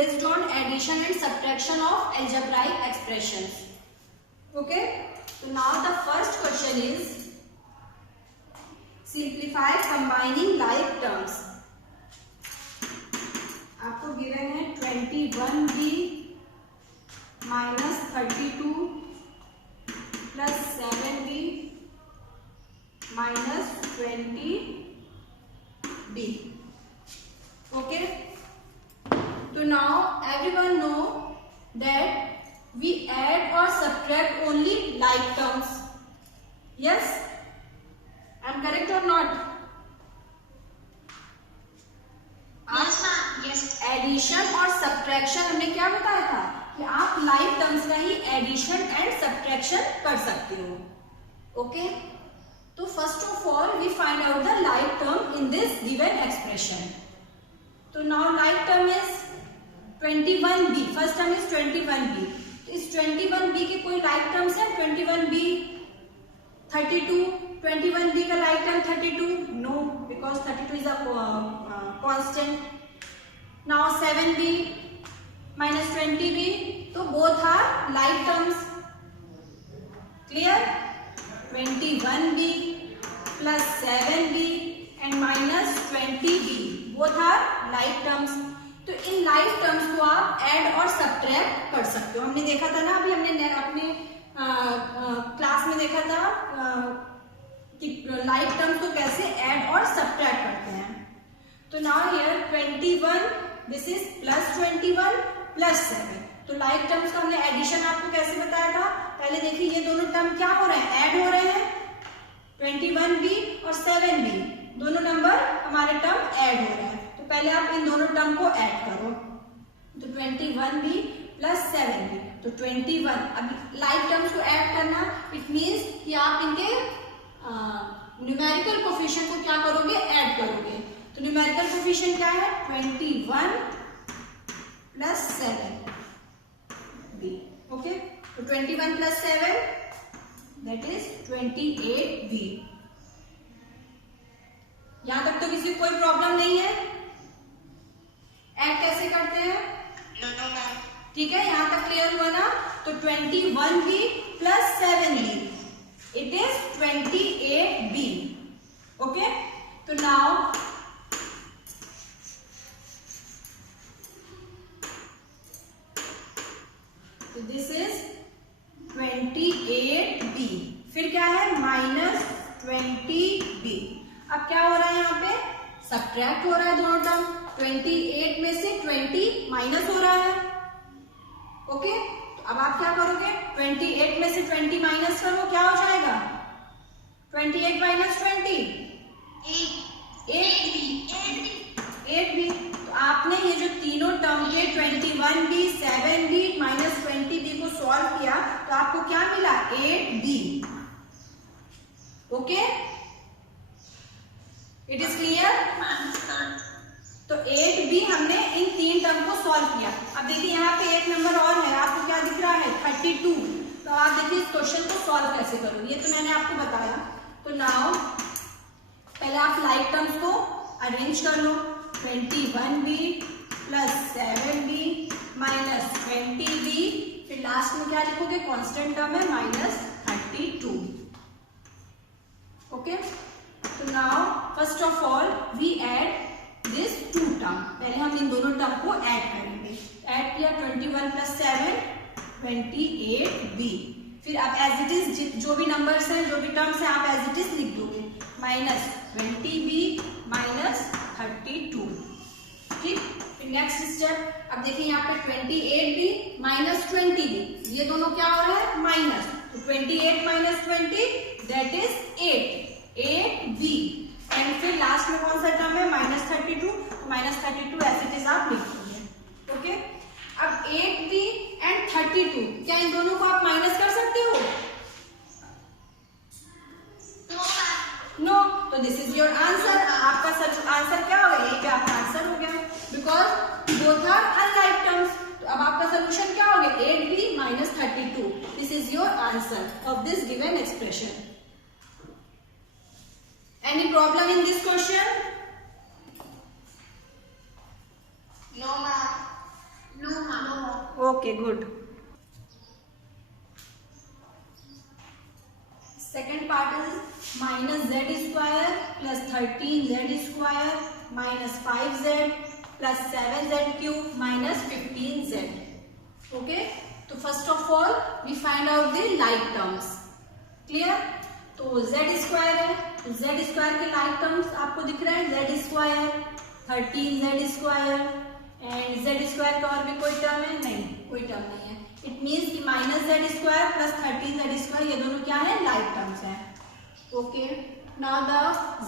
based on addition and subtraction of algebraic expressions. Okay, so now the first question is simplify combining like terms. आपको given है 21b minus 32 plus 7b minus 20b. Okay, so now everyone know that we add or subtract only like terms. Yes, I'm correct or not? Yes. Addition और subtraction हमने क्या बताया था कि आप like terms का ही एडिशन एंड सब्ट्रैक्शन कर सकते हो. ओके, तो first of all we find out the like term in this given expression. तो now like term is 21b. First term is 21b. तो इस 21b के कोई लाइक टर्म्स है? 21b 32. 21b का like term 32? No, because 32 is a constant. Now 7b minus 20b, तो both are like terms. Clear? 21b plus 7b and minus 20b both are like terms. तो इन like terms को आप add और subtract कर सकते हो. हमने देखा था ना, अभी हमने अपने क्लास में देखा था कि like terms को कैसे add और subtract करते हैं. तो now here 21, this is plus 21 plus 7. तो लाइक टर्म्स का हमने एडिशन आपको कैसे बताया था? पहले देखिए ये दोनों टर्म क्या हो रहे हैं? ऐड हो रहे हैं. 21b और 7b दोनों नंबर हमारे टर्म ऐड हो रहे हैं. तो पहले आप इन दोनों टर्म को ऐड करो. तो 21b प्लस 7b, तो 21. अब लाइक टर्म्स को ऐड करना इट मीन्स कि आप इनके न्यूमेरिकल कोफिशिएंट को क्या करोगे? ऐड करोगे. तो न्यूमेरिकल कोफिशिएंट क्या है? 21 प्लस 7b. ओके, तो 21 प्लस 7 दैट इज 28b. यहां तक तो किसी को कोई प्रॉब्लम नहीं है? ऐड कैसे करते हैं? ठीक है, यहां तक क्लियर हुआ ना? तो 21b plus 7b it is 28b. Okay, तो नाउ दिस इज 28b. फिर क्या है? Minus 20b. अब क्या हो रहा है यहाँ पे? सब्ट्रैक्ट हो रहा है दोनों टर्म. 28 में से 20 माइनस हो रहा है. ओके, तो अब आप क्या करोगे? 28 में से 20 माइनस करो, क्या हो जाएगा? 28 माइनस 20 8b. तो आपने ये जो तीनों टर्म के 21b, 7b माइनस 20b को सॉल्व किया तो आपको क्या मिला? 8b. Okay, it is clear? तो 8b हमने इन तीन टर्म को सॉल्व किया. अब देखिए यहाँ पे एक नंबर और है, आपको क्या दिख रहा है? 32. तो आप देखिए इस क्वेश्चन को सॉल्व कैसे करो. ये तो मैंने आपको बताया. तो नाउ पहले आप लाइक टर्म्स को अरेंज कर लो. 21b plus 7b minus 20b. फिर लास्ट में क्या लिखोगे? कांस्टेंट टर्म है माइनस 32. ओके, तो now first of all we add this two term. पहले हम इन दोनों टर्म को ऐड करेंगे. ऐड किया 21 प्लस 7 28b. फिर आप एज इट इज जो भी नंबर्स हैं, जो भी टर्म्स हैं, आप एज इट इज लिख दोगे. Minus 20b minus 32. ठीक, फिर नेक्स्ट स्टेप. अब देखिए यहाँ पे 28b माइनस 20b, ये दोनों क्या हो रहा है? माइनस. तो 28 minus 20 that is 8b. And फिर लास्ट में कौन सा टर्म है? Minus 32. Minus 32 as it is आप लिख दोगे. ओके, अब 8b एंड 32, क्या इन दोनों को आप माइनस कर सकते हो? नो. तो दिस इज योर आंसर. आपका सच आंसर क्या हो गया? ये क्या आपका आंसर हो गया? Because both are unlike terms. तो अब आपका सोल्यूशन क्या हो गया? 8b minus 32. This is your answer of this given expression. Any problem in this question? No, ma'am. Okay good. Second part is minus z square plus 13z square minus 5z plus 7z cube minus 15z। Okay, तो first of all we find out the like terms. Clear? तो z square है, तो z square के like terms आपको दिख रहा है, z square 13z square and z square का और भी कोई टर्म है? नहीं, कोई टर्म नहीं है। इट मीन्स कि minus z square plus 13z square ये दोनों क्या है? लाइक टर्म्स है। Okay, now the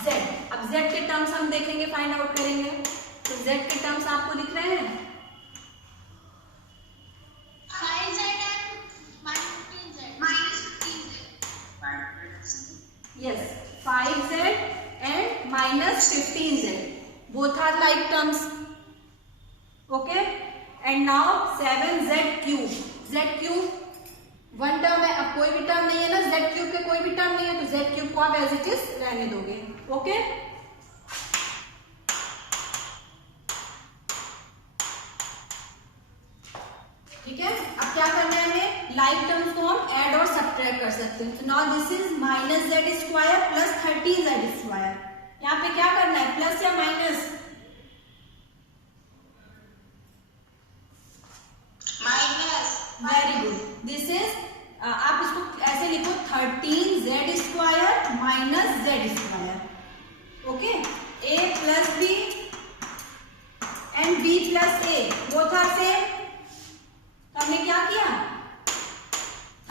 z। अब z के टर्म्स हम देखेंगे, फाइंड आउट करेंगे। तो z के टर्म्स आपको दिख रहे हैं? 5z and minus 15z। Yes, 5z and minus 15z. Both are like terms. Okay, and now 7z cube. z cube one term है, अब कोई भी टर्म नहीं है ना, z क्यूब के कोई भी टर्म नहीं है, तो z क्यूब को आप एज इट इज रहने दोगे। ओके, ठीक है। अब क्या करना है हमें? लाइक टर्म्स को हम ऐड और सब्ट्रैक्ट कर सकते हैं। तो now this is minus z square plus 13z square. यहाँ पे क्या करना है? प्लस या minus? Very good. This is आप इसको ऐसे लिखो 13z square minus z square. Okay, a plus b and b plus a both are same. तो हमने क्या किया?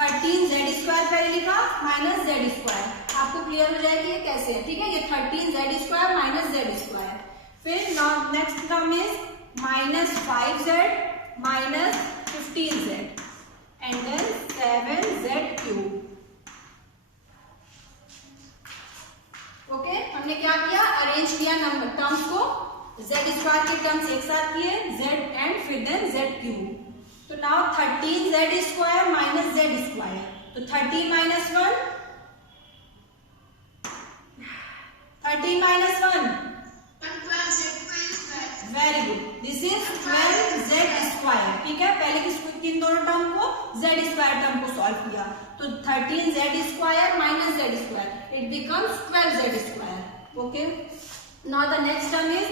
13z स्क्वायर पहले लिखा माइनस जेड स्क्वायर। आपको क्लियर हो जाएगी ये कैसे है, ठीक है। ये 13z square minus z square. फिर next term is minus 5z minus 15z and then 7z cube। Okay, हमने क्या किया? अरेंज किया नंबर टर्म्स को, z स्क्वायर के टर्म्स एक साथ किए, z एंड फिर देन z क्यूब। तो now 13z square minus z square, तो 13 minus 1, 13 minus 1, very good. This is 12z square. ठीक है, पहले किन दोनों टर्म को? z स्क्वायर टर्म को सॉल्व किया, तो 13z square minus z square, it becomes 12z square. Okay, now the next term is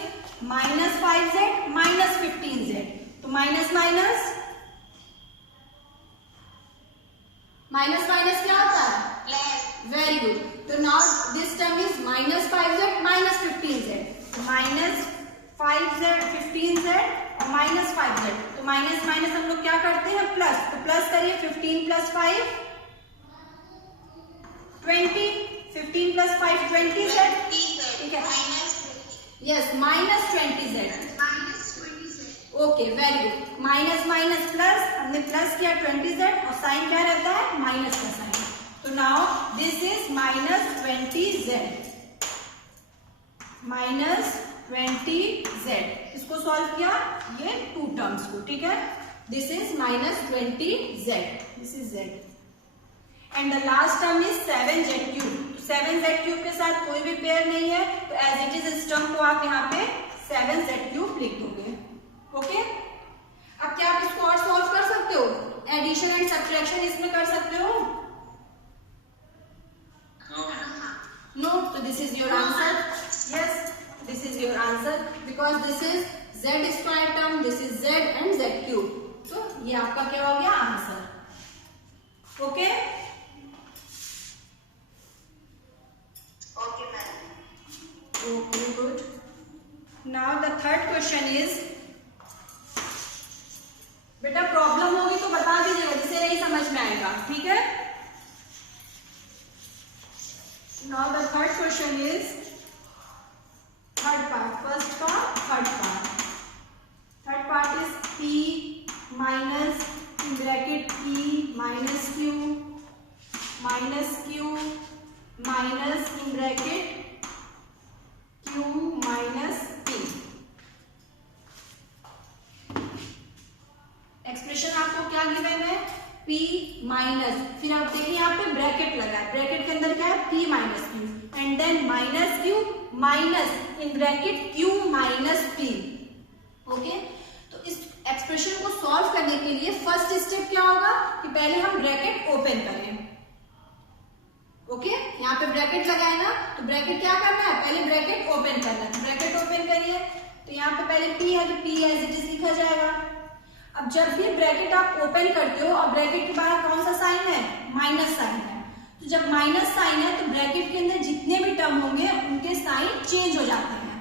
minus 5z minus 15z। तो माइनस माइनस माइनस माइनस क्या होता है? Very good. तो now this term is minus 5z minus 15z। तो minus 5z 15z और minus 5z। तो minus minus हम लोग क्या करते हैं? प्लस। तो प्लस करिए, 15 प्लस 5 20, 15 प्लस 5 20z। ठीक है, yes minus 20z। Okay, very good. Minus minus plus, हमने प्लस किया 20z और साइन क्या रहता है? माइनस का साइन। तो now this is minus 20z minus 20z। इसको सॉल्व किया ये टू टर्म्स को। ठीक है, this is minus 20z, this is z and the last term is 7z cube. 7z cube के साथ कोई भी पेयर नहीं है, तो एज इट इज इस टर्म को आप यहाँ पे 7z क्यूब लिख दोगे। ओके, अब क्या आप इसको और सॉल्व कर सकते हो? एडिशन एंड सब्ट्रैक्शन इसमें कर सकते हो? नो, तो this is your answer. Yes, this is your answer because this is z square term, this is z and z cube। तो ये आपका क्या हो गया? Answer. Okay, okay ma'am. Okay, good. Now the third question is, बेटा problem होगी तो बता दीजिएगा जिसे नहीं समझ में आएगा। ठीक है, now the third question is third part, first का third part. Third part is p minus in bracket p minus q minus in bracket q minus p। Expression आपको क्या गिवन है? p माइनस, फिर आप देखिए यहाँ पे ब्रैकेट लगा है, ब्रैकेट के अंदर क्या है? p minus q and then minus q minus in bracket q minus p। Okay, तो इस एक्सप्रेशन को सॉल्व करने के लिए फर्स्ट स्टेप क्या होगा कि पहले हम ब्रैकेट ओपन करें। ओके, यहाँ पे ब्रैकेट लगाए ना, तो ब्रैकेट क्या करना है, पहले ब्रैकेट ओपन करना है। ब्रैकेट ओपन करिए तो यहाँ पे पहले p है तो p एज इट इज लिखा जाएगा। अब जब भी ब्रैकेट आप ओपन करते हो और ब्रैकेट के बाहर कौन सा साइन है, माइनस साइन है, तो जब माइनस साइन है तो ब्रैकेट के अंदर जितने भी टर्म होंगे उनके साइन चेंज हो जाते हैं।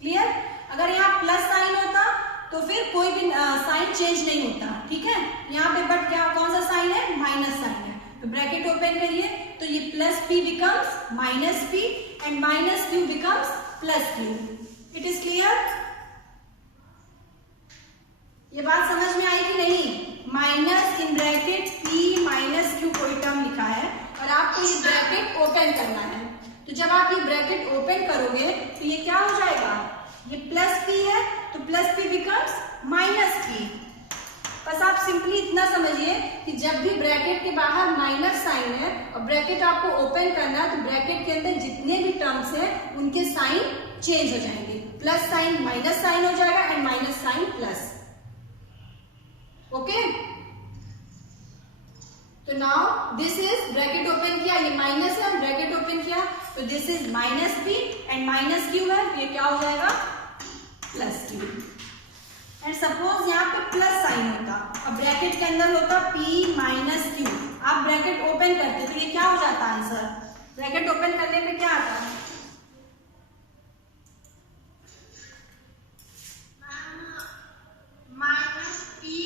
क्लियर? अगर यहाँ प्लस साइन होता तो फिर कोई भी साइन चेंज नहीं होता। ठीक है, यहाँ पे बट क्या कौन सा साइन है, माइनस साइन है। तो ब्रैकेट ओपन करिए तो ये plus p becomes minus p and minus q becomes plus q। It is clear? ये बात समझ में आई कि नहीं? Minus in bracket p minus q कोई टर्म लिखा है और आपको ये ब्रैकेट ओपन करना है। तो जब आप ये ब्रैकेट ओपन करोगे तो ये क्या हो जाएगा, ये प्लस p है तो plus p becomes minus p। बस आप सिंपली इतना समझिए कि जब भी ब्रैकेट के बाहर माइनस साइन है और ब्रैकेट आपको ओपन करना है तो ब्रैकेट के अंदर जितने भी टर्म्स हैं उनके साइन चेंज हो जाएंगे। प्लस साइन माइनस साइन हो जाएगा and minus sign plus. Okay, तो now this is bracket open किया, ये माइनस है, ब्रैकेट ओपन किया तो this is minus p and minus q है, ये क्या हो जाएगा, प्लस q। एंड सपोज यहाँ पे प्लस साइन होता और ब्रैकेट के अंदर होता p माइनस q, आप ब्रैकेट ओपन करते तो ये क्या हो जाता आंसर, ब्रैकेट ओपन करने पे क्या आता, माइनस p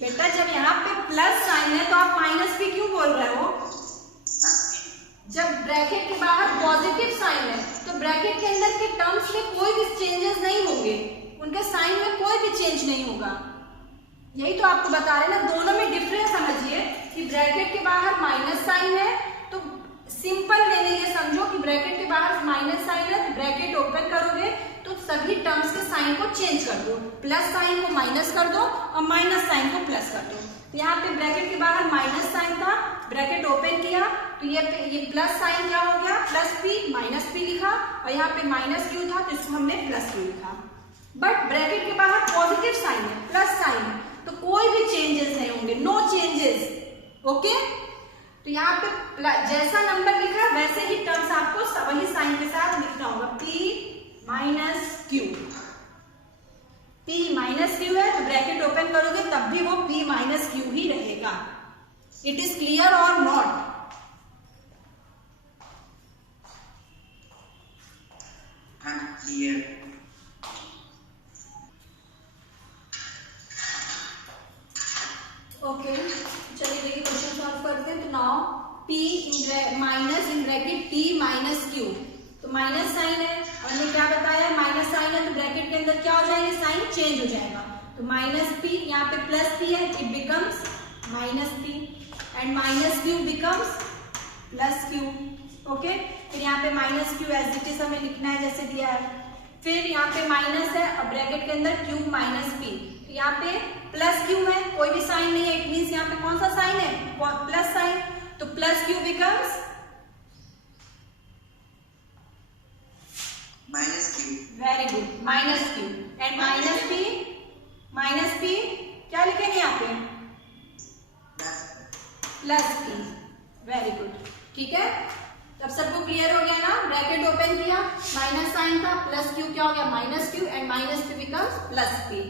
बेटा जब यहाँ पे प्लस साइन है तो आप माइनस p क्यों बोल रहे हो, जब ब्रैकेट के बाहर पॉजिटिव साइन है तो ब्रैकेट के अंदर के टर्म्स में कोई भी चेंजेस नहीं होंगे, उनके साइन में कोई भी चेंज नहीं होगा। यही तो आपको बता रहे ना, दोनों में डिफरेंस समझिए कि ब्रैकेट के बाहर माइनस साइन है तो सिंपल वे में ये समझो कि ब्रैकेट के बाहर माइनस साइन है तो ब्रैकेट ओपन करोगे तो सभी टर्म्स के साइन को चेंज कर दो, प्लस साइन को माइनस कर दो और माइनस साइन को प्लस कर दो। तो यहाँ पे ब्रैकेट के बाहर माइनस साइन था, ब्रैकेट ओपन किया तो ये प्लस साइन क्या हो गया, प्लस p माइनस p लिखा और यहाँ पे माइनस q था तो इसको हमने प्लस q लिखा। बट ब्रैकेट के बाहर पॉजिटिव साइन है, प्लस साइन है, तो कोई भी चेंजेस नहीं होंगे, नो चेंजेस। ओके, तो यहाँ पे जैसा नंबर लिखा वैसे ही टर्म्स आपको वही साइन के साथ लिखना होगा, p minus q। p minus q है तो ब्रैकेट ओपन करोगे तब भी वो p माइनस q ही रहेगा। इट इज क्लियर और नॉट? क्लियर। ओके, चलिए देखिए क्वेश्चन सॉल्व करते हैं। तो now p minus in bracket p minus q, तो माइनस साइन है, हमने क्या बताया, माइनस साइन है तो ब्रैकेट के अंदर क्या हो जाएंगे, साइन चेंज हो जाएगा। तो माइनस p, यहाँ पे प्लस p है, it becomes minus p and minus q becomes plus q। Okay, फिर यहाँ पे minus q as it is हमें लिखना है जैसे दिया है। फिर यहाँ पे माइनस है और ब्रैकेट के अंदर q माइनस p, तो यहाँ पे प्लस q है, कोई भी साइन नहीं है, इट मीन्स यहाँ पे कौन सा साइन है, प्लस साइन, तो plus q becomes minus q। Very good, minus q and minus p क्या लिखेंगे यहाँ पे, प्लस p। वेरी गुड, ठीक है, तब सबको क्लियर हो गया ना। ब्रैकेट ओपन किया, माइनस साइन था, प्लस q क्या हो गया, minus q and minus p becomes plus p।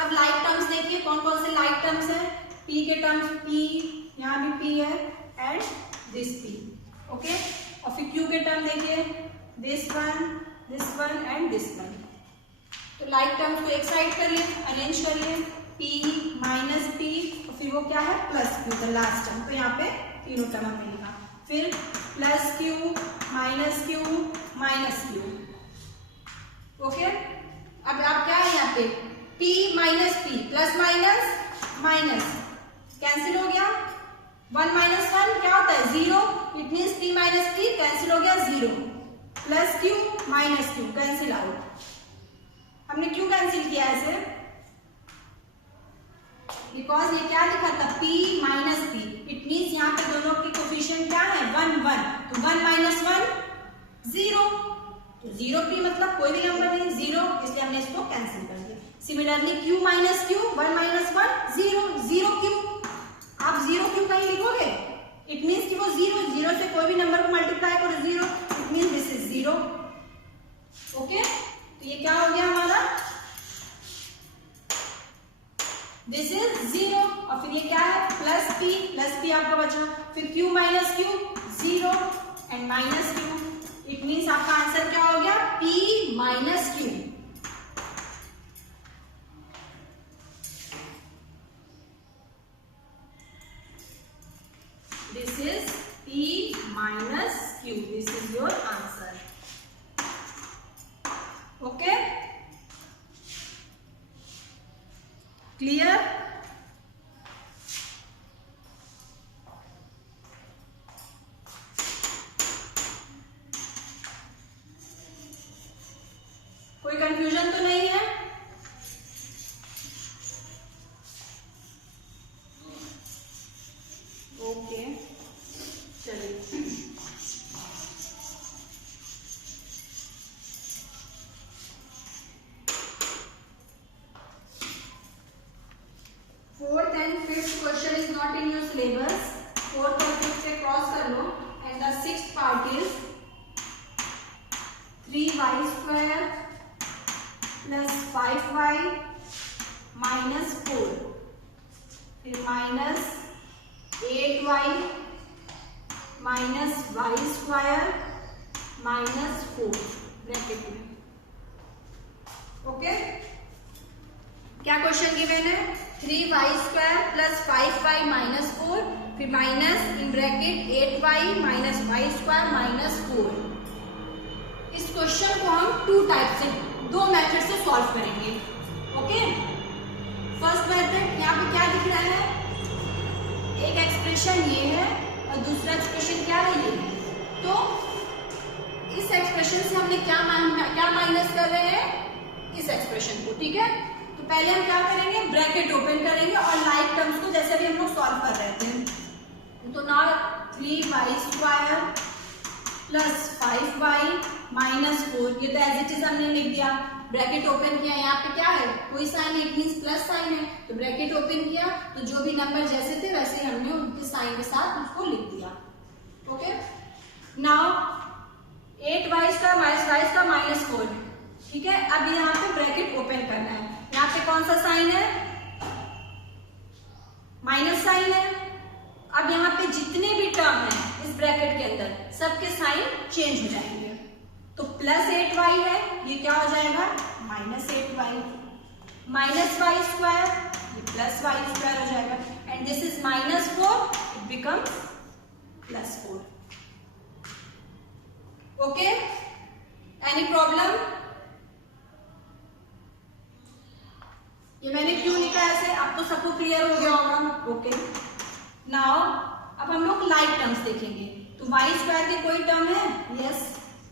अब लाइक टर्म्स देखिए कौन कौन से लाइक टर्म्स है, p के टर्म्स p, यहाँ भी p है एंड दिस p। ओके, और फिर q के टर्म देखिए, this one and this one. तो लाइक टर्म्स को एक साइड करिए, अरेंज करिए, p माइनस p और फिर वो क्या है, plus q, the last term. तो यहाँ पे तीनों टर्म हमने लिखा, फिर plus q minus q। Okay, अब आप क्या है यहाँ पे, p minus p, plus minus minus cancel हो गया, 1 माइनस 1 क्या होता है, 0, it means p minus p cancel हो गया 0, plus q minus q cancel out. हमने क्यों कैंसिल किया ऐसे, बिकॉज ये क्या लिखा था, p minus p, it means यहाँ पे दोनों के कोफिशिएंट क्या है, 1 1, तो 1 माइनस 1 0, तो 0p मतलब कोई भी नंबर नहीं, 0, इसलिए हमने इसको कैंसिल कर दिया। Similarly q minus Q, 1 minus 1 0, 0q, आप 0q कहीं लिखोगे, इट मीन्स कि वो 0 से कोई भी नंबर को मल्टीप्लाई करो 0, it means this is 0। Okay, तो ये क्या हो गया हमारा, दिस इज 0, और फिर ये क्या है प्लस p आपका बचा, फिर q minus q 0 and minus q, it means आपका आंसर क्या हो गया p minus q. This is p minus q, this is your answer. Okay, clear? कोई कंफ्यूजन तो नहीं है? ओके, चलिए। Fourth and fifth question is not in your syllabus, fourth और फिफ्थ से क्रॉस कर लो, and the sixth part is 3y square plus 5y minus 4, फिर minus 8y minus y square minus 4 bracket में। ओके, क्या question given है, 3y square plus 5y minus 4, फिर minus in bracket 8y minus y square minus 4। इस question को हम to type से, दो मेथड से सॉल्व करेंगे। ओके, फर्स्ट मेथड, यहाँ पे क्या दिख रहा है, एक एक्सप्रेशन ये है और दूसरा एक्सप्रेशन क्या है ये। तो इस एक्सप्रेशन से हमने क्या माइनस कर रहे हैं, इस एक्सप्रेशन को। ठीक है, तो पहले हम क्या करेंगे, ब्रैकेट ओपन करेंगे और लाइक टर्म्स को जैसे भी हम लोग सॉल्व कर रहे थे। तो now 3y square plus 5y minus 4, ये तो एज इट इज हमने लिख दिया, ब्रैकेट ओपन किया, यहाँ पे क्या है कोई साइन है, इट मींस प्लस साइन है, तो ब्रैकेट ओपन किया, तो जो भी नंबर जैसे थे वैसे हमने उनके साइन के साथ उसको लिख दिया। Okay, now 8y square minus y square minus 4, ठीक है। अब यहाँ पे ब्रैकेट ओपन करना है, यहाँ पे कौन सा साइन है, माइनस साइन है। अब यहाँ पे जितने भी टर्म है इस ब्रैकेट के अंदर सबके साइन चेंज हो जाएंगे। तो प्लस 8y है, ये क्या हो जाएगा minus 8y, minus y square, ये प्लस y स्क्वायर हो जाएगा, and this is minus 4, it becomes plus 4। Okay, any problem? ये मैंने क्यों लिखा ऐसे, अब तो सबको क्लियर हो गया होगा। ओके, नाउ अब हम लोग लाइक टर्म्स देखेंगे। तो y स्क्वायर के कोई टर्म है, यस,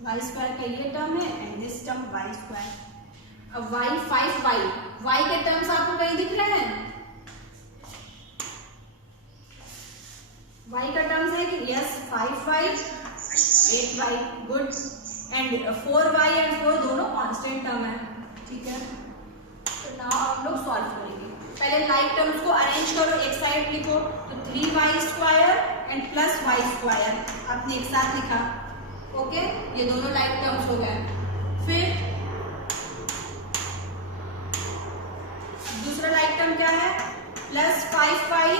y स्क्वायर का ये टर्म है and this term y square. अब y 5y के टर्म्स आपको कहीं दिख रहे हैं, y का टर्म्स है कि yes 5y 8y, good, and 4y and 4 दोनों कांस्टेंट टर्म है। ठीक है, तो नाउ हम लोग सॉल्व करेंगे। पहले लाइक टर्म्स को अरेंज करो, एक साइड लिखो, तो 3y square and plus y square आपने एक साथ लिखा। ओके, ये दोनों लाइक टर्म्स हो गए। फिर दूसरा लाइक टर्म क्या है, प्लस 5y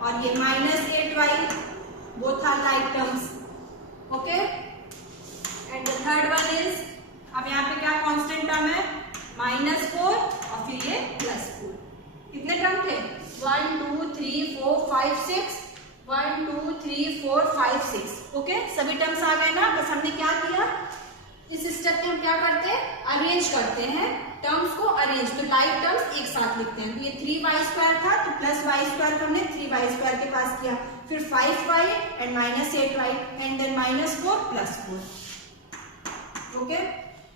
और ये minus 8y, both are like terms. Okay, and the third one is, अब यहाँ पे क्या कांस्टेंट टर्म है, माइनस 4 और फिर ये प्लस 4। कितने टर्म थे, 1 2 3 4 5 6, 1 2 3 4 5 6। ओके, सभी टर्म्स आ गए ना। बस हमने क्या किया, इस स्टेप में हम क्या करते हैं, अरेंज करते हैं टर्म्स को, अरेंज, तो लाइक टर्म्स एक साथ लिखते हैं। तो ये 3y स्क्वायर था, तो प्लस y स्क्वायर को हमने 3y स्क्वायर के पास किया, फिर 5y and minus 8y and then minus 4 plus 4। Okay,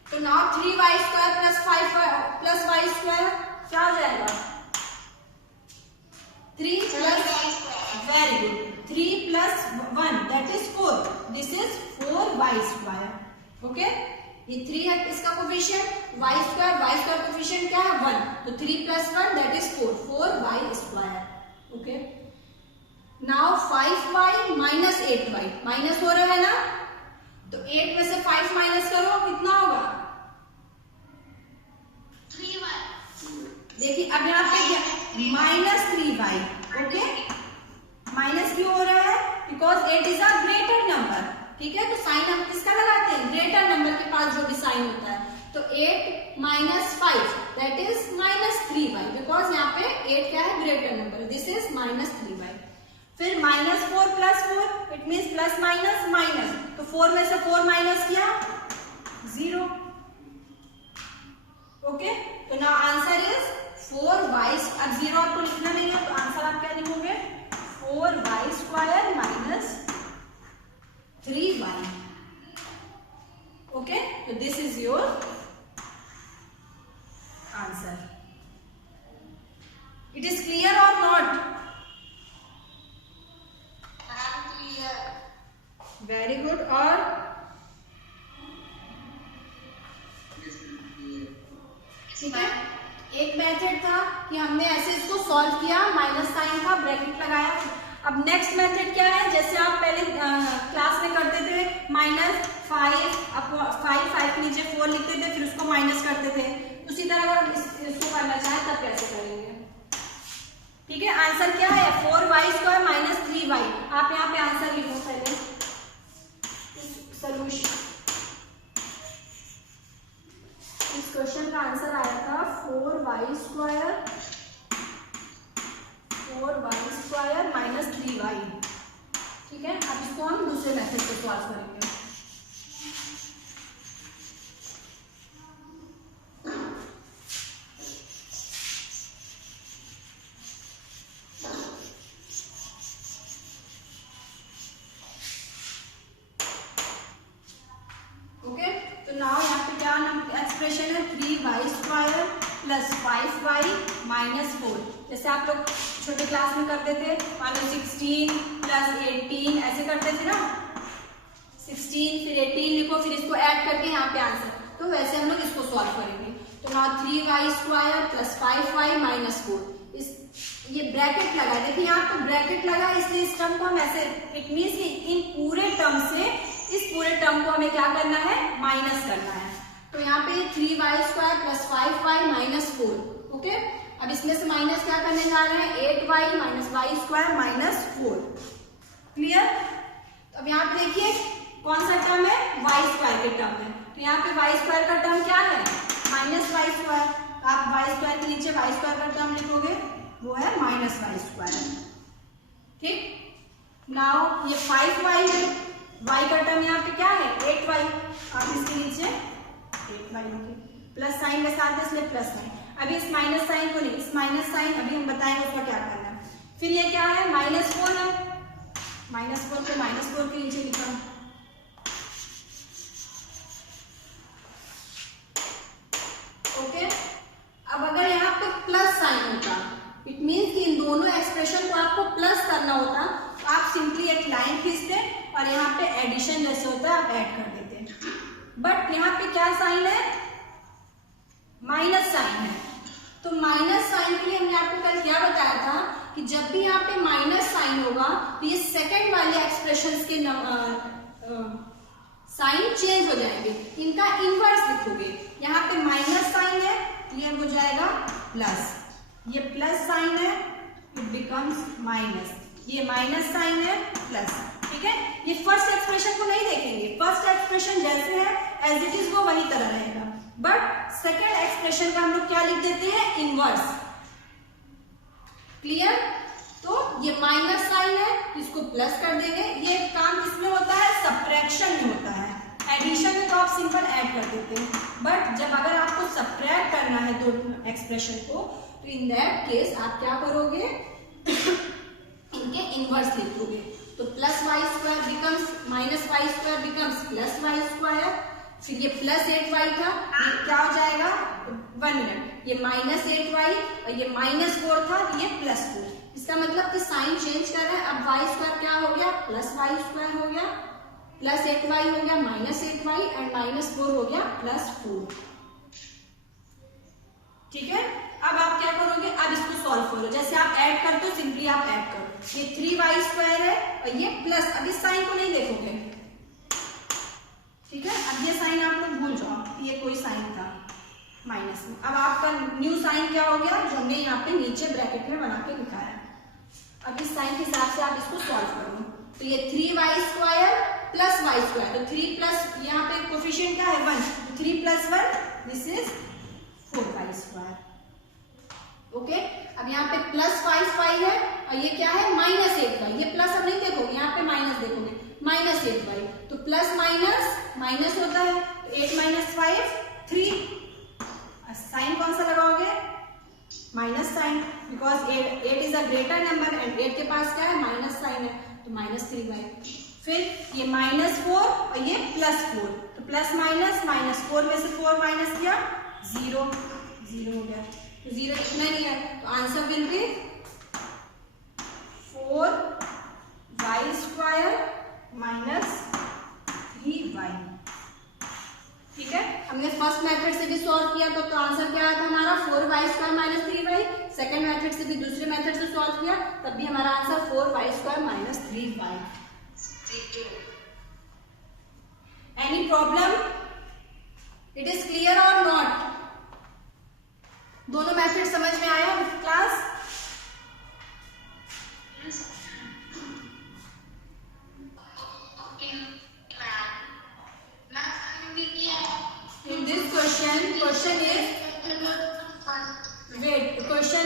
तो now 3y square plus 5y plus y square क्या हो जाएगा, 3 plus, very good, 3 plus 1 that is 4, this is 4y square. Okay, ये 3 है इसका कोफिशिएंट, y स्क्वायर कोफिशिएंट क्या है 1, तो 3 + 1 that is 4y square. Okay, now 5y minus 8y, minus हो रहा है ना, तो 8 में से 5 माइनस करो कितना होगा 3y। देखिए अब यहाँ पे माइनस 3y। ओके, माइनस क्यों हो रहा है, because 8 is a greater number. ठीक है, तो साइन हम किसका लगाते हैं, ग्रेटर नंबर के पास जो भी साइन होता है, तो 8 minus 5 that is minus 3y, because यहाँ पे 8 क्या है greater number, this is minus 3y। फिर minus 4 + 4 it means plus minus minus, तो 4 में से 4 माइनस किया 0। ओके, तो नाउ आंसर इज 4y। अब 0 आपको लिखना नहीं है, तो आंसर आप क्या लिखोगे 4y square minus 3y। Okay, तो this is your answer. It is clear और नॉट? Very good. और ठीक है, एक मेथड था कि हमने ऐसे इसको सॉल्व किया, माइनस साइन था, ब्रैकेट लगाया। अब नेक्स्ट मेथड क्या है, जैसे आप पहले क्लास में करते थे -5 5 के नीचे 4 लिखते थे, फिर उसको माइनस करते थे, उसी तरह अगर इसको करना चाहें तब कैसे करेंगे। ठीक है, आंसर क्या है 4y स्क्वायर माइनस 3y। आप यहाँ पे आंसर लिखो पहले, सोल्यूशन। इस क्वेश्चन का आंसर आया था 4y स्क्वायर माइनस 3y। ठीक है, अब इसको हम दूसरे मेथड से सॉल्व करेंगे। ओके, तो नाउ यहाँ पे क्या एक्सप्रेशन है 3y square plus 5y minus 4। जैसे आप लोग छोटे क्लास में करते थे, मान लो 16 प्लस 18 ऐसे करते थे ना, 16 फिर 18 लिखो, फिर इसको ऐड करके यहाँ पे आंसर, तो वैसे हम लोग इसको सॉल्व करेंगे। तो now 3y square plus 5y minus 4, ये ब्रैकेट लगा, देखिए यहाँ पे ब्रैकेट लगा, इसलिए इस टर्म को हम ऐसे, इट मीन्स इन पूरे टर्म से इस पूरे टर्म को हमें क्या करना है माइनस करना है। तो यहाँ पे 3y square plus 5y minus 4। Okay, अब इसमें से माइनस क्या करने जा रहे हैं 8y minus y square minus 4। Clear? अब यहाँ पे देखिए कौन सा टर्म है y स्क्वायर के टर्म है, तो यहाँ पे y स्क्वायर का टर्म क्या है माइनस y स्क्वायर। आप y स्क्वायर के नीचे y स्क्वायर का टर्म लिखोगे, वो है माइनस y स्क्वायर। ठीक, नाउ ये 5y है, y का टर्म यहाँ पे क्या है 8y, आप इसके नीचे 8y होगी, प्लस साइन के साथ इसलिए प्लस साइन। अभी इस माइनस साइन को नहीं, इस माइनस साइन अभी हम बताएंगे उसका क्या करना है। फिर ये क्या है -4 है, -4 को -4 के नीचे लिखा। ओके, अब अगर यहाँ पे प्लस साइन होता, इट मीन्स कि इन दोनों एक्सप्रेशन को आपको प्लस करना होता, तो आप सिंपली एक लाइन खींचते और यहाँ पे एडिशन जैसे होता है आप ऐड कर देते। बट यहाँ पे क्या साइन है माइनस साइन है, तो माइनस साइन के लिए हमने आपको कल क्या बताया था कि जब भी यहाँ पे माइनस साइन होगा तो ये सेकंड वाले एक्सप्रेशंस के साइन चेंज हो जाएंगे, इनका इनवर्स लिखोगे। यहाँ पे माइनस साइन है, ये हो जाएगा प्लस, ये प्लस साइन है इट बिकम्स माइनस, ये माइनस साइन है प्लस। ठीक है, ये फर्स्ट एक्सप्रेशन को नहीं देखेंगे, फर्स्ट एक्सप्रेशन जैसे है एज इट इज वो वही तरह रहेगा, बट सेकेंड एक्सप्रेशन का हम लोग क्या लिख देते हैं इनवर्स। क्लियर? तो ये माइनस साइन है, इसको प्लस कर देंगे। ये काम किसमें होता है सब्ट्रैक्शन में होता है, एडिशन में तो आप सिंपल ऐड कर देते हैं, बट जब अगर आपको सब्ट्रैक्ट करना है दो एक्सप्रेशन को, तो इन दैट केस आप क्या करोगे इनके इनवर्स लिखोगे। तो plus y square becomes minus y square becomes plus y square, फिर ये प्लस 8y था, ये क्या हो जाएगा 1 मिनट, ये माइनस 8y और ये माइनस 4 था, ये प्लस 4। इसका मतलब कि साइन चेंज कर रहा है, अब वाई स्क्वायर क्या हो गया प्लस वाई स्क्वायर हो गया, प्लस 8y हो गया माइनस 8y एंड माइनस 4 हो गया प्लस 4। ठीक है, अब आप क्या करोगे, अब इसको सॉल्व करो। जैसे आप ऐड करते हो सिंपली आप ऐड करो, ये 3y² है और ये प्लस, अब इस साइन को नहीं देखोगे, ठीक है। अब ये साइन आप लोग भूल जाओ, ये कोई साइन था माइनस में। अब आपका न्यू साइन क्या हो गया, जो हमने यहाँ पे नीचे ब्रैकेट में बना के लिखा है। अब इस साइन के हिसाब से आप इसको सॉल्व करो, तो ये 3y² प्लस y², तो 3 प्लस यहाँ पे कोफिशिएंट क्या है 1, तो 3 plus 1 this is 4y²। Okay, अब यहाँ पे प्लस 5y है और ये क्या है माइनस 8y, ये प्लस अब नहीं देखोगे, यहाँ पे माइनस देखोगे, माइनस 8y, तो प्लस माइनस माइनस होता है, 8 माइनस 5 3। साइन कौन सा लगाओगे, minus sign, because 8 is a greater number and 8 के पास क्या है माइनस साइन है, तो माइनस 3y। फिर ये माइनस 4 और ये प्लस 4, तो प्लस माइनस माइनस 4 में से 4 माइनस किया 0, 0 हो गया, तो 0 इतना नहीं है, तो answer will be 4y² minus 3y। ठीक है, हमने फर्स्ट मेथड से भी सॉल्व किया तो आंसर क्या आया था हमारा 4y² minus 3y। Second method से भी दूसरे मेथड से सॉल्व किया तब भी हमारा answer 4y² minus 3y। Any problem, it is clear और नॉट? दोनों मेथड समझ में आया class? In this question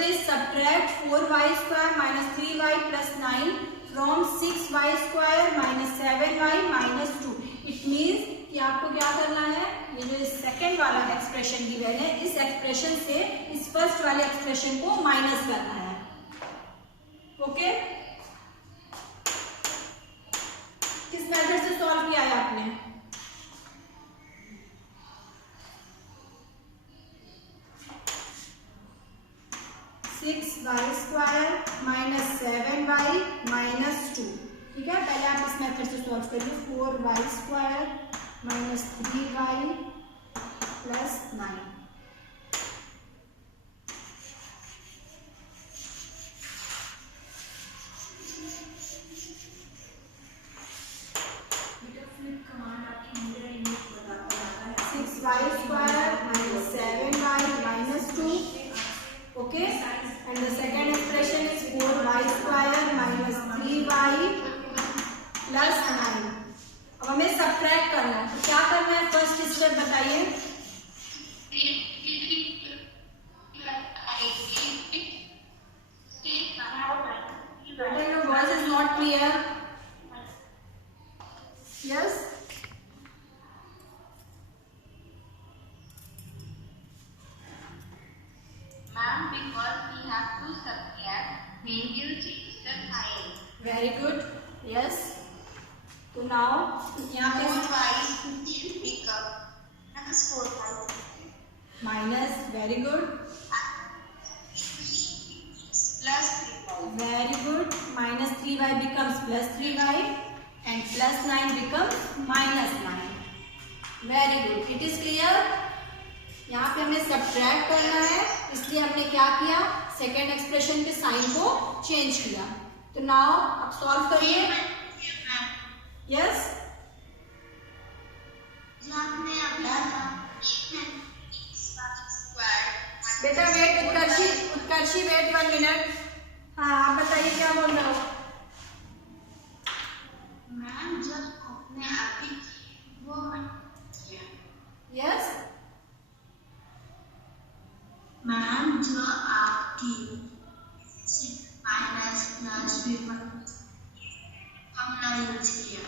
is subtract 4y² minus 3y plus 9 from 6y² minus 7y minus 2। It means कि आपको क्या करना है, ये जो सेकेंड वाला एक्सप्रेशन गिवन है इस एक्सप्रेशन से इस फर्स्ट वाले एक्सप्रेशन को माइनस करना है। ओके, किस मेथड से सॉल्व किया है आपने? y² minus 7y minus 2। ठीक है, पहले आप इस मेथड से सॉल्व करिए, 4y² minus 3y plus 9। Okay, and the second expression is 4y² minus 3y plus 9। अब हमें सब्ट्रैक्ट करना है, तो क्या करना है, फर्स्ट स्टेप बताइए। Your voice is not clear. Yes. Because we have to subtract, we will change the sign. Very good. Yes. तो now यहाँ पे 4y become minus 4y. minus, very good. Plus 3y. Very good. Minus 3y becomes plus 3y and plus 9 becomes minus 9. Very good. It is clear. यहाँ पे हमें subtract करना है, इसलिए हमने क्या किया, सेकेंड एक्सप्रेशन के साइन को चेंज किया। तो नाउ आप सॉल्व करिए। यस, बेटा वेट, उत्कर्षी वेट 1 मिनट। हाँ, आप बताइए क्या बोल रहे हो? मैम जब आपने अभी वो यस मैम, जो आपकी माइनस प्लस पेपर हमने यूज किया।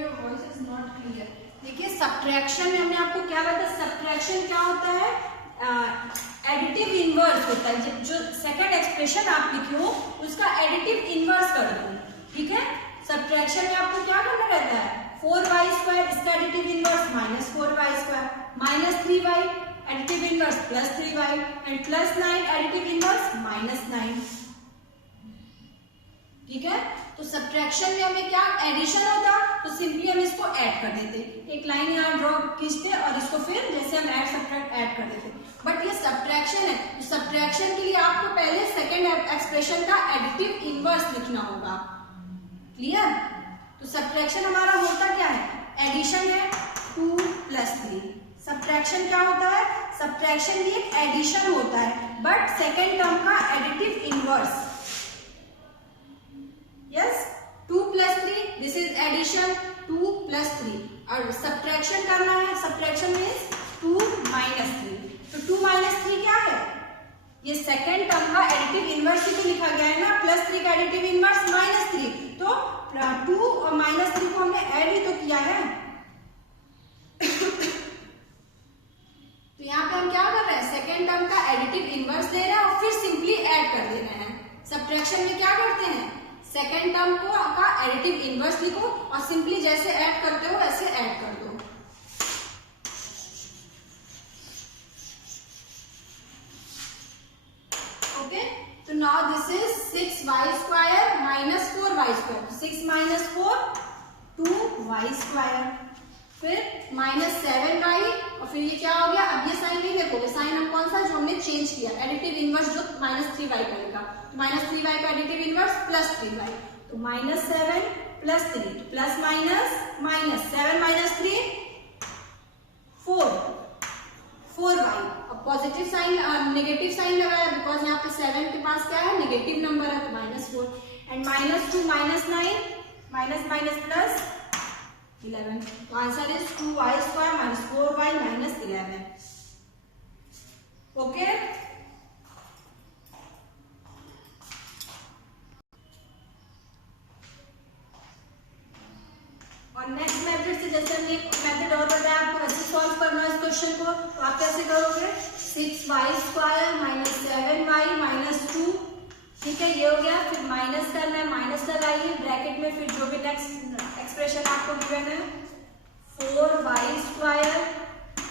Your voice is not clear. देखिए, सब्ट्रैक्शन में हमने आपको क्या बताया, सब्ट्रैक्शन क्या होता है, एडिटिव इनवर्स होता है। जो सेकंड एक्सप्रेशन आप लिखे हो उसका एडिटिव इनवर्स कर दो। ठीक है, सब्ट्रैक्शन में आपको क्या करना रहता है, 4y², इसका additive inverse minus 4y², minus 3y additive inverse plus 3y and plus 9 additive inverse minus 9। ठीक है, तो सब सब्ट्रैक्शन में हमें क्या एडिशन होता, तो सिंपली हम इसको ऐड कर देते, एक लाइन यहाँ ड्रॉ खींचते और इसको फिर जैसे हम ऐड सब्ट्रैक्ट ऐड कर देते। बट ये सब्ट्रैक्शन है, तो सब्ट्रैक्शन के लिए आपको पहले सेकेंड एक्सप्रेशन का एडिटिव इनवर्स लिखना होगा। क्लियर? तो सब्ट्रैक्शन हमारा होता क्या है, एडिशन है 2 + 3। सब्ट्रैक्शन क्या होता है, सब्ट्रैक्शन भी एक एडिशन होता है बट सेकेंड टर्म का additive inverse. Yes, 2 + 3 this is addition 2 + 3 और सब्ट्रैक्शन करना है, सब्ट्रैक्शन मींस 2 - 3। तो 2 - 3 क्या है, ये सेकेंड टर्म का एडिटिव इनवर्स ही तो लिखा गया है ना, +3 का एडिटिव इनवर्स -3, तो 2 और -3 को हमने ऐड ही तो किया है। तो यहाँ पे हम क्या कर रहे हैं, सेकेंड टर्म का एडिटिव इनवर्स ले रहे हैं और फिर सिंपली ऐड कर दे रहे हैं। सब्ट्रैक्शन में क्या करते हैं, सेकेंड टर्म को का एडिटिव इनवर्स लिखो और सिंपली जैसे ऐड करते हो वैसे ऐड कर दो। ओके, तो now this is 6y² - 4y²। 6 - 4 2y², फिर -7y और फिर ये क्या हो गया, अब ये साइन नहीं देखोगे, साइन हम कौन सा जो हमने चेंज किया, एडिटिव इनवर्स जो -3y करेगा, तो -3y का एडिटिव इनवर्स +3y, तो -7 + 3 प्लस माइनस -7 - 3 4y। अब पॉजिटिव साइन नेगेटिव साइन लगाया बिकॉज यहाँ पे 7 के पास क्या है, नेगेटिव नंबर है, तो -4 एंड -2 - 9 -+ 11। तो answer is 2y² - 4y - 11। Okay, और नेक्स्ट मेथड से जैसे हमने एक मेथड और बताया आपको वैसे सॉल्व करना है इस क्वेश्चन को, तो आप कैसे करोगे, 6y² - 7y - 2, ठीक है, ये हो गया। फिर माइनस करना है, माइनस लगाइए ब्रैकेट में, फिर जो भी नेक्स्ट एक्सप्रेशन आपको गिवन है 4y²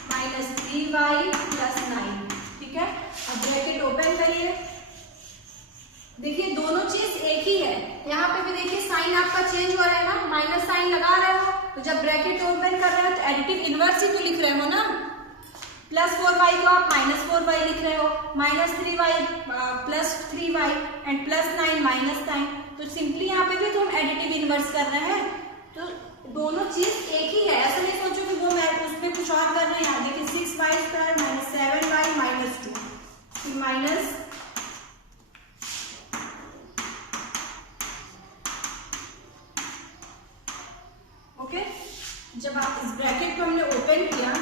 - 3y + 9, ठीक है। अब ब्रैकेट ओपन करिए, देखिए दोनों चीज एक ही है, यहाँ पे भी देखिए साइन आपका चेंज हो रहा है ना, माइनस साइन लगा रहे हो, तो जब ब्रैकेट ओपन कर रहे हो तो एडिटिव इनवर्स ही तो लिख रहे हो ना, +4y को आप -4y लिख रहे हो, -3y +3y एंड +9 -9, तो सिंपली यहाँ पे भी तो हम एडिटिव इनवर्स कर रहे हैं, तो दोनों चीज एक ही है। ऐसा नहीं सोचो कि वो मैं उसमें कुछ और कर रहे हैं। देखिए 6y² - 7y - 2, फिर माइनस ओके। जब आप इस ब्रैकेट को हमने ओपन किया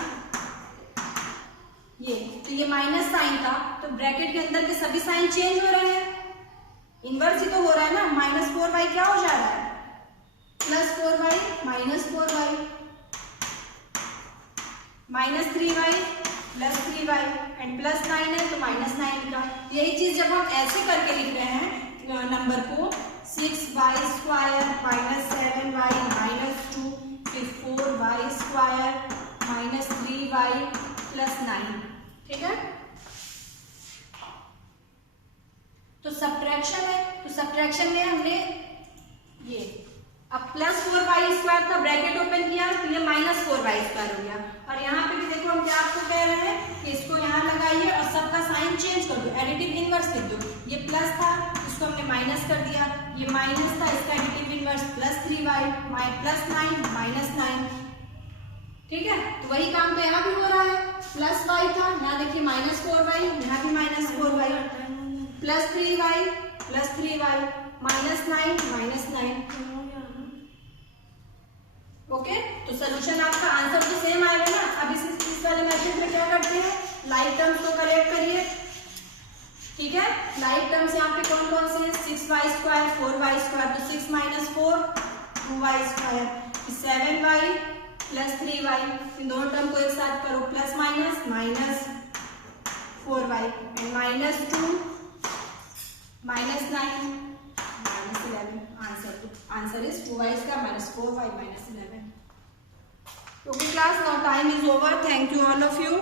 ये, तो ये माइनस साइन था, तो ब्रैकेट के अंदर के सभी साइन चेंज हो रहे हैं, इनवर्स ही तो हो रहा है ना, -4y क्या हो जा रहा है, +4y -4y, -3y +3y and +9 है तो -9 का। यही चीज जब हम ऐसे करके लिख रहे हैं नंबर को 6y² - 7y - 2, फिर 4y² - 3y + 9, ठीक है। तो सब्ट्रैक्शन है, तो सब्ट्रैक्शन में हमने ये अब +4y² था, ब्रैकेट ओपन किया तो ये -4y² हो गया, और यहाँ पे भी देखो हम क्या आपको कह रहे हैं कि इसको यहाँ लगाइए और सबका साइन चेंज कर दो, एडिटिव इनवर्स लिख दो। ये प्लस था, इसको हमने माइनस कर दिया, ये माइनस था, इसका एडिटिव इनवर्स +3y +9 -9, ठीक है। तो वही काम तो यहाँ भी हो रहा है, +y था, यहाँ देखिए -4y, यहाँ भी -4y, +3y +3y -9 -9, ओके। तो सोल्यूशन आपका आंसर तो सेम आएगा ना। अब इस वाले मेथड में क्या करते हैं, लाइक टर्म्स को कलेक्ट करिए, ठीक है। लाइक टर्म्स यहाँ पे कौन कौन से हैं, 6y² 4y², तो 6 - 4 2y², 7y +3y, इन दोनों टर्म को एक साथ करो, plus minus -4y and -2 -9 -11, answer is 2y² - 4y - 11। Okay class, now time is over. Thank you all of you.